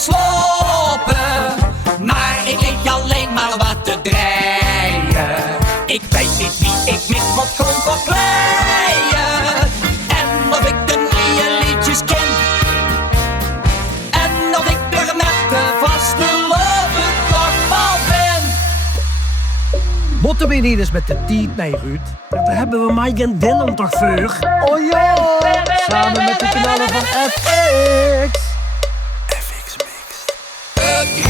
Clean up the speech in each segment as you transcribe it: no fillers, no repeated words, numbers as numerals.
slopen. Maar ik lig alleen maar wat te draaien. Ik weet niet wie ik mis moet gewoon verkleien. En of ik de nieuwe liedjes ken. En of ik er met de vaste lopen nog wel ben. Moeten we niet eens met de tiet? Nee, Ruud. Daar hebben we Mike en Dylan toch voor? Oh ja! Samen met de knallen van FX. FX Mix. Ik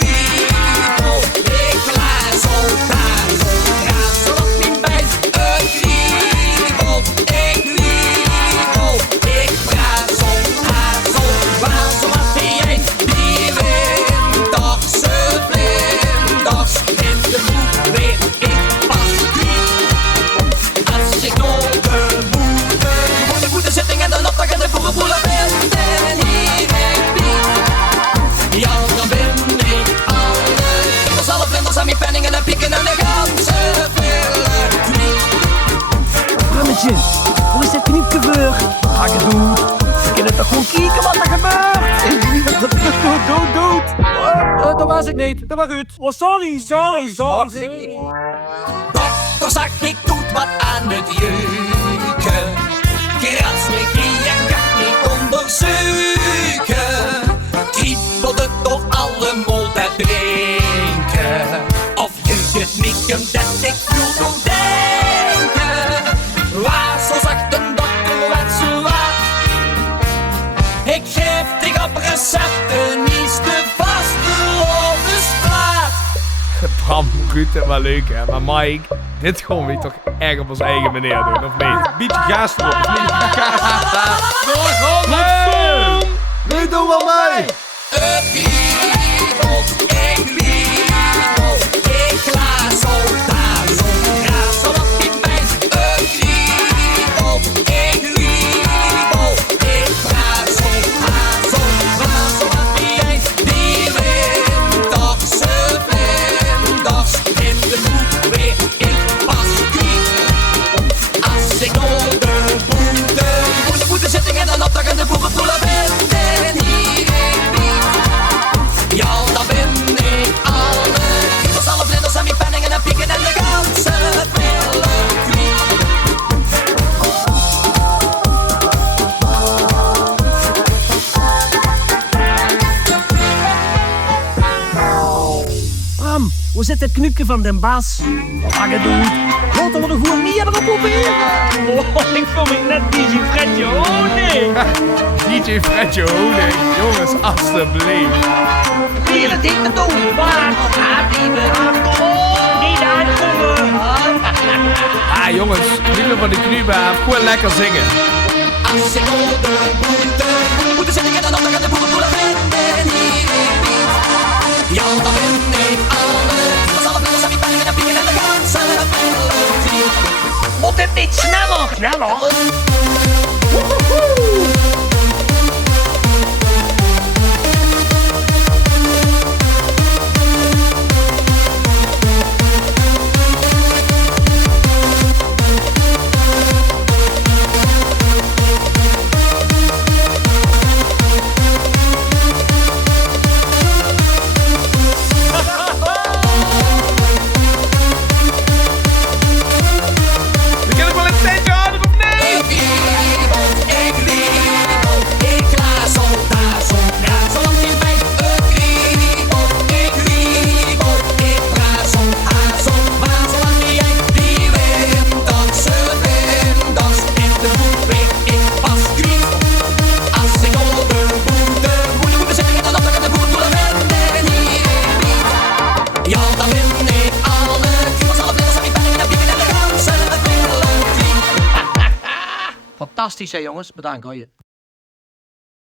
wiebel, ik blaas al daar zo graag zoals mijn bijt. Ik wiebel, ik blaas al daar zo waar zoals die een. Die winterse vlinders in de boek weer ik pas kwiet. Als ik door de boete zitting en dan opdag en de boerenboelen ben. En hier ik niet. Ja, dan ben ik alle vlinders, alle vlinders aan mijn penningen en pieken en de ganse villa kwiet. Brammetje, hoe is dit kniepje voor? Ga ik het doen? We kunnen toch gewoon kijken wat er gebeurt? Dood. Dat was ik niet, dat was Ruud. Oh, sorry. Dokter zag ik goed wat aan het jeuken. Krats me hier en gaat niet onderzoeken. Kriebelde door alle mol te drinken. Of je het niet omdat ik voel doen denken. Waar zo zag de dokter wat ze was. Ik geef dich op recepten, niet te vaste op de straat. Bram, Ruud, het was leuk hè, maar Mike, dit gewoon weer toch echt op onze eigen manier doen, of niet? Bietje gaas erop, of niet? Doorgaan! Nee, doe wel mee! Ik wiebel, ik glaas al daar zo graag zoals die meid. Ik wiebel, ik glaas al daar zo graag zoals die meid. Die winterse vlinders in de boek weer ik pas kwiet. Als ik door de boete zitting en dan opdag en de boerenpoelen ben. En hier ik niet. Ja, dan ben ik alle vlinders aan mijn penningen en pieken en de ganse villa kwiet. Bram, hoe zit het kniepje van Den Bas? Wat ga ik doen? Laten we er gewoon meer erop proberen. Oh, ik voel me net DJ Fredje, oh nee! DJ Fredje Honing, jongens, alstublieft. Hier het ding te doen! Waar? Niet aankomen! Ah jongens, niet meer van die knuba, gewoon lekker zingen. Als ik door de boete zitting en dan opdag en de boerenpoelen ben. En hier ik niet. Ja, dan ben ik alle vlinders aan mijn penningen en pieken en de ganse villa kwiet. Moet het niet sneller? We kunnen wel een tentje harder of nee? Ik wiebel, ik glaas al daar zo graag zoals die meid. Ik wiebel, ik blaas al daar zo waar zoals die jij. Die winterse vlinders in de boek weer ik pas kwiet. Als ik door de boete zitting en dan opdag en de boerenpoelen ben. En hier ik niet. Ja, dan ben ik alle vlinders aan mijn penningen en pieken en de ganse villa kwiet. Fantastisch hè jongens, bedankt hoor je.